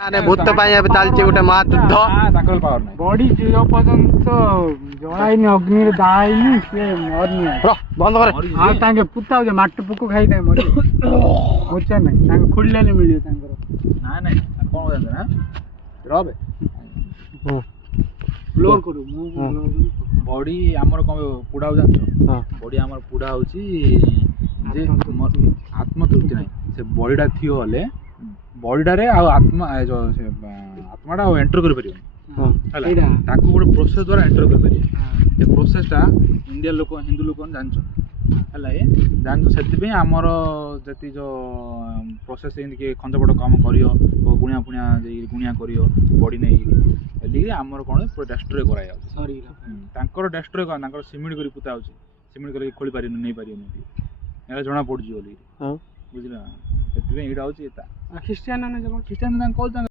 भूत चलती गोटे महायुद्ध बॉडी जो पर्यंत जलाइनी अग्नि दाइनी से मरनी बंद कर पुता मट पुक खाई मर मुचा ना खुले मिले ना ना कौन ना रबे फ्लोर करू बॉडी आमर कम पुड़ा जान बॉडी आमर पुड़ा होची जे आत्म तृप्ति नहीं से बॉडीटा थियो हले बॉडीटारे आत्मा आत्माटा एंटर कर परियो हैला ताकू गोटे प्रोसेस द्वारा एंटर कर परियो ए प्रोसेसटा इंडिया लोक हिंदू लोक जानछो हैला ए जानछो सेति पे हमर जति जो प्रोसेस इन के खंजपट काम करियो गुणिया पुणिया जे गुणिया करियो बॉडी नै एली हमर कोन पूरा डिस्ट्रॉय कराय सॉरी तांकर डिस्ट्रॉय कर तांकर सिमिड करी पुता होची सिमिड करी खोली पारि नै पारियो नै एला जणा पड़ जियो ओली हां बुझला सेति पे एडा होची एता ख्रिस्टियन ना जब ख्रिस्टियन ना कॉल